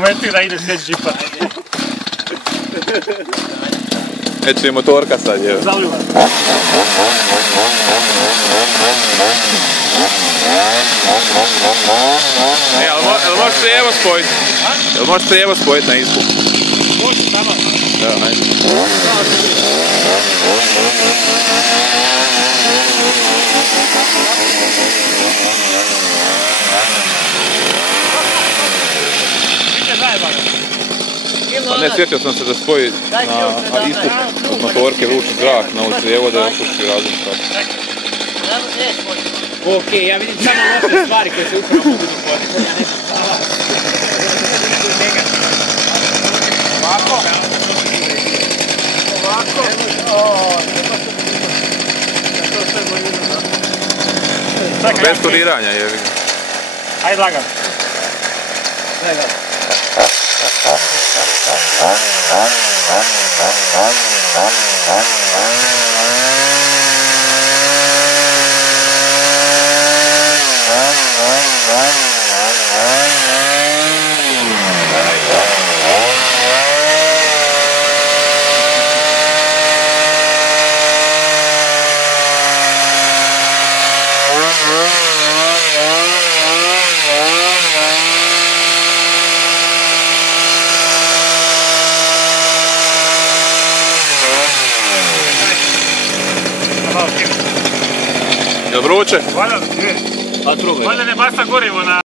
Komentira, ide sve džipa. Eće i motorka sad, je. Zaliva. Ali možeš prijevo spojiti? Jel možeš prijevo spojiti na ispu? Može, tamo. Da, hajde. Pa ne, sjetio sam se da spoji na istup od motorke vrući zrak na ovu crijevo da je opušti razum sad. Okej, ja vidim samo loše stvari koje se upravo mogu dogoditi. Ovako? Ovako? Bez turiranja je. Ajde lagano. Jel vruće? Valjda ne basa gorivo na...